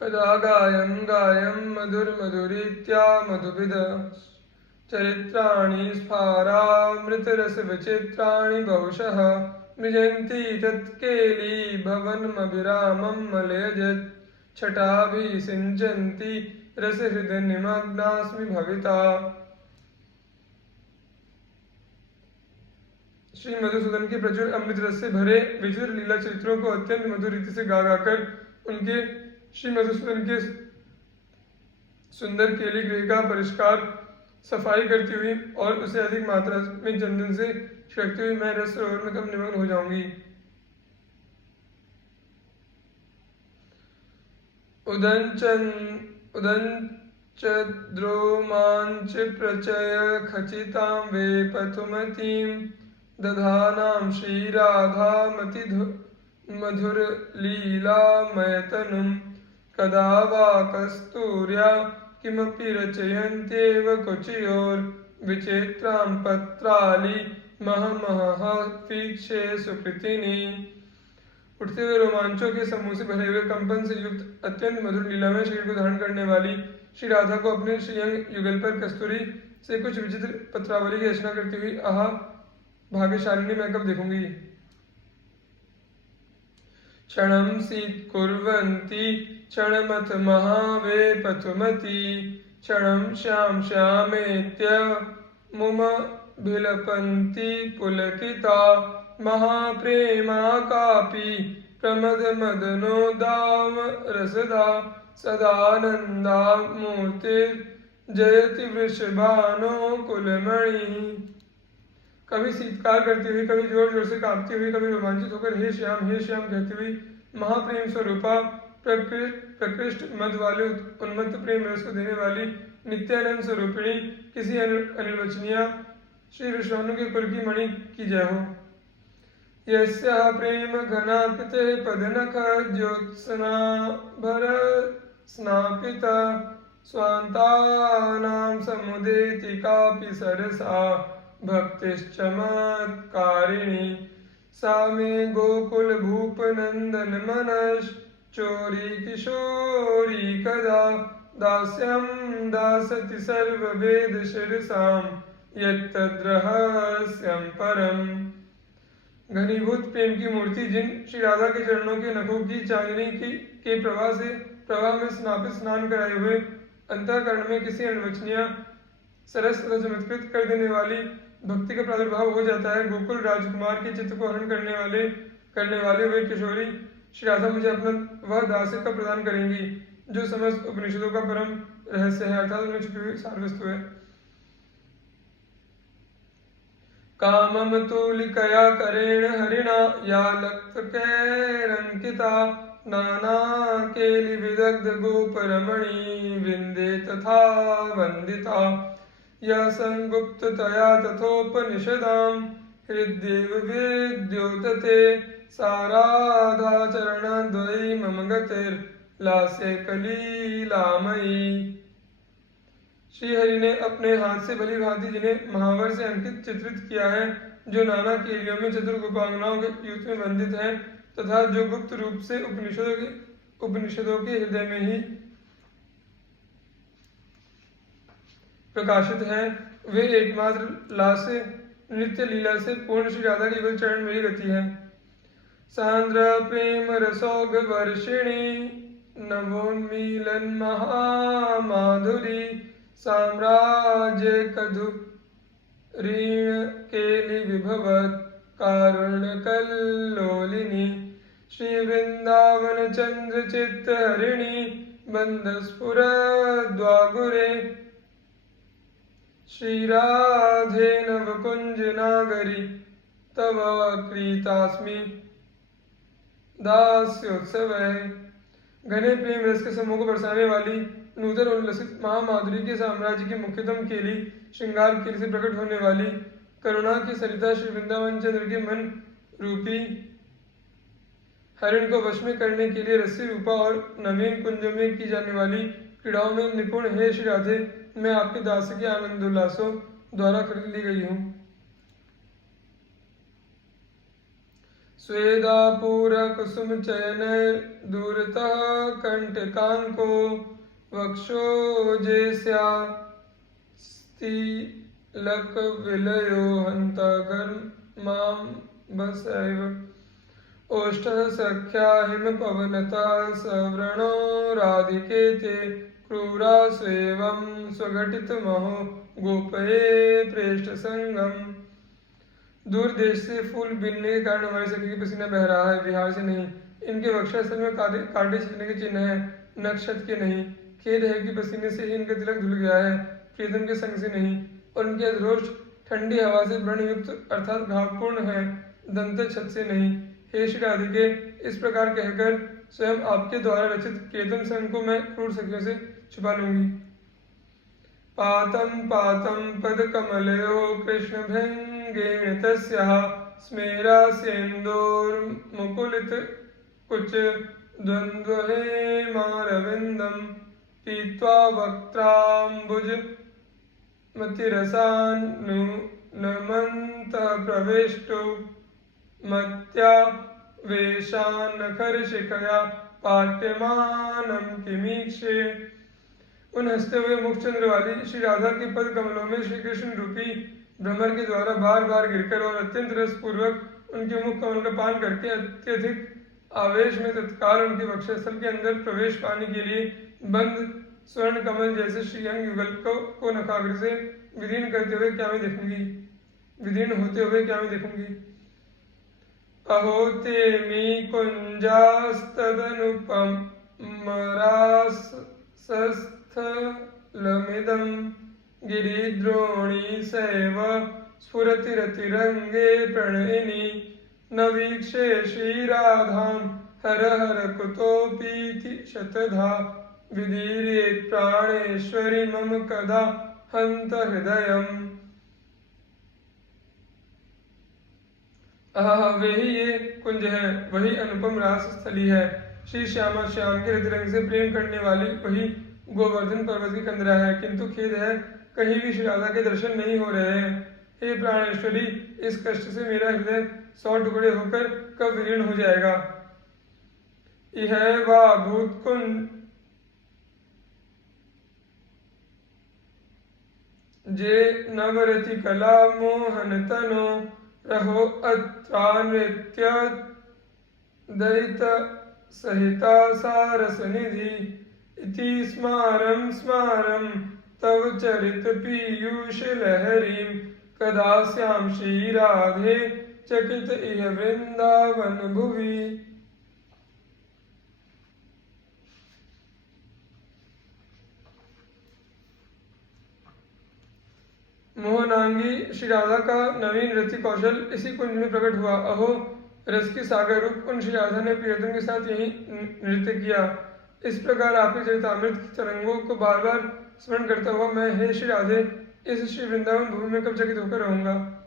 कदा गायं गायं मधुरमधुरीत्या मधुविध चरित्राणि स्फारामृतरसविचित्राणि बहुशः मृजन्ति तत्केली भवनमभिरामं मलयजत् छटाभिषिञ्चन्ति रसहृदनिमग्नास्मि भविता। श्री मधुसूदन के प्रचुर अमृत रस से भरे विचित्र लीला चरित्रों को अत्यंत मधुर रीति से गा गाकर उनके श्री मधुसूदन के सुंदर केली गृह का परिष्कार सफाई करती हुई और उसे अधिक मात्रा में चंदन से छिड़कती हुई मैं रस सरोवर में कब निमग्न हो जाऊंगी। उदञ्चद्रोमाञ्च प्रचय खचितां वे पथुमतीं दधानां श्रीराधामति मधुरलीलामयतनुं कदा वा कस्तूर्या किमपि रचयन्त्येव कुचयोर्विचित्रां पत्राली महमहः वीक्षे सुकृतिनी। उठते हुए रोमांचों के समूह से भरे हुए कंपन से युक्त अत्यंत मधुर लीला में शरीर को धारण करने वाली श्री राधा को अपने श्रीअंग युगल पर कस्तूरी से कुछ विचित्र पत्रावली की रचना करती हुई आहा भाग्यशालिनी मैं कब देखूंगी। क्षणं सीत्कुर्वन्ती क्षणमथ महावे पथुमती क्षणं श्याम श्यामेत्यमुमभिलपन्ति पुलकिता महाप्रेमा कापि प्रमदमदनोदाम रसदा सदानंदा मूर्तिर्जयति वृषभानो कुलमणि। कभी शीतकार करती हुई, कभी जोर जोर से कांपती हुई, कभी रोमांचित होकर हे श्याम कहती हुई महाप्रेम स्वरूपा प्रकृष्ट मद वाले उन्मत्त प्रेम रस को देने वाली नित्यानंद स्वरूपिणी किसी अनिर्वचनीय श्री विश्वानु के कुल की मणि की जय हो। यस्याः प्रेम घनाकृते पदनख ज्योत्स्नाभर स्नापिता स्वान्तानां समुदेति कापि सरसा भक्तिश्चमत्कारिणी सा मे गोकुल भूप नंदन मनश चोरी किशोरी कदा दास्यं दासति सर्ववेद शिरसां यत्तद्रहस्यं परम्। घनीभूत प्रेम की मूर्ति जिन श्री राधा के चरणों के नखों की चांदनी के प्रवाह में स्नापित स्नान कराए हुए अंतःकरण में किसी अनिर्वचनीय सरस तथा चमत्कृत कर देने वाली भक्ति का प्रादुर्भाव हो जाता है। गोकुल राजकुमार के चित्त को हरण करने वाले वे किशोरी श्री राधा मुझे अपना वह दास्य कब प्रदान करेंगी जो समस्त उपनिषदों का परम रहस्य है, अर्थात उनमें छुपी हुई सार वस्तु है। कामम तूलिकया करेण हरिणा या लक्तकैरंकिता नाना केलि विदग्ध गोपरमणि वृंदे तथा वंदिता या संगुप्ततया तथोपनिषदां हृद्येव विद्योतते साराधा चरणद्वयी मम गतिर्लास्ये कलीलामयी। श्री हरि ने अपने हाथ से भली भांति जिन्हें महावर से अंकित चित्रित किया है, जो नाना केलियों में चतुर गोपांगनाओं के युद्ध में बंधित हैं तथा जो गुप्त रूप से उपनिषदों के हृदय में ही प्रकाशित है, वे एकमात्र लास्य नित्य लीला से पूर्ण श्री राधा के युगल चरण मेरी गति है। सांद्र प्रेम रसोग वर्षिणी नवोन्मीलन महामाधुरी साम्राज्य कधु ऋण केलि विभवत कारुण्य कल्लोलिनी श्री वृंदावन चंद्र चित्त हरिणी बंधस्फुर द्वागुरे श्री राधे नवकुंज नागरी तव क्रीतास्मि दास्योत्सव। घने प्रेम रस के समूह को बरसाने वाली नूतन उल्लसित महामाधुरी के साम्राज्य की मुख्यतम केली श्रृंगार केली से प्रकट होने वाली करुणा की सरिता श्री वृंदावन चंद्र के मन रूपी हरिण को वश में करने के लिए रस्सी रूपा और नवीन कुंजों में की जाने वाली क्रीड़ाओं में निपुण हे श्री राधे, मैं आपके दास के आनंद उल्लासों द्वारा खरीद ली गई हूँ। स्वेदापूर कुसुम चयन दूरतः कंटकांको वक्षोजेस्यास्तिलक विलयो हंता घर्मां बसैव ओष्ठः सख्या हिमपवनता सवृणो राधिके ते क्रूरा स्वेवं स्वघटितमहो गोपये प्रेष्ठ संगम। दूर देश से फूल बिनने के कारण हमारे सखी की पसीना बह रहा है, बिहार से नहीं। इनके वक्षस्थल में कांटे छिलने के चिन्ह है, नक्षत्र के नहीं। खेद है कि पसीने से ही इनका तिलक धुल गया है, प्रियतम के संग से नहीं। और इनके अधरोष्ठ ठंडी हवा से व्रणयुक्त अर्थात घावपूर्ण है, दंत छत से नहीं। हे श्री राधिके, इस प्रकार कहकर स्वयं आपके द्वारा रचित केतन संग को मैं क्रूर सखियों से छुपा लूंगी। पातं पातं पदकमलयो कृष्णभृङ्गेण तस्याः स्मेरास्येन्दोर्मुकुलितकुच द्वन्द्वहेमारविन्दं पीत्वा वक्त्राम्बुजमतिरसान्नमन्तः प्रविष्टो मत्या वेशान्नखरशिखया पाट्यमानं किमीक्षे। उन हंसते हुए मुखचंद्र वाली श्री राधा के पद कमलों में श्री कृष्ण रूपी भ्रमर के द्वारा बार बार गिरकर और अत्यंत रस पूर्वक उनके मुख कमल का पान करके अत्यधिक आवेश में तत्काल उनके वक्षस्थल के अंदर प्रवेश पाने के लिए बंद स्वर्ण कमल जैसे श्री अंग युगल को नखाग्र से विलीन करते हुए क्या मैं देखूंगी, विलीन होते हुए क्या मैं देखूंगी। अहो ते मी कुञ्जास्तदनुपमरासस्थलमिदं गिरिद्रोणी सैव स्फुरतिरतिरङ्गे प्रणयिनी न वीक्षे श्रीराधां हर हर कुतोऽपीति शतधा विदीर्येत् प्राणेश्वरी मम कदा हन्त हृदयम्। वही ये कुंज है, वही अनुपम रास स्थली है। श्री श्यामा श्याम के रतिरंग से प्रेम करने वाली वही गोवर्धन पर्वत की कंदरा है। किंतु खेद है, कहीं भी श्री राधा के दर्शन नहीं हो रहे हैं। हे प्राणेश्वरी, इस कष्ट से मेरा हृदय 100 टुकड़े होकर कब विलीन हो जाएगा। यह वा भूतकुंज जे नवरति कला मोहन तनो रहो अत्रा नृत्य दयित सहिता सारस निधि इति स्मारं स्मारं तव चरित पीयूष लहरीं कदा स्याम श्री राधे चकित इह वृंदावन भुवि। मोहनांगी श्री राधा का नवीन रति कौशल इसी कुंज में प्रकट हुआ। अहो, रस की सागर रूप उन श्री राधा ने प्रियतम के साथ यही नृत्य किया। इस प्रकार आपके चरितामृत की तरंगों को बार बार स्मरण करता हुआ मैं, हे श्री राधे, इस श्री वृंदावन भूमि में कब चकित होकर रहूंगा।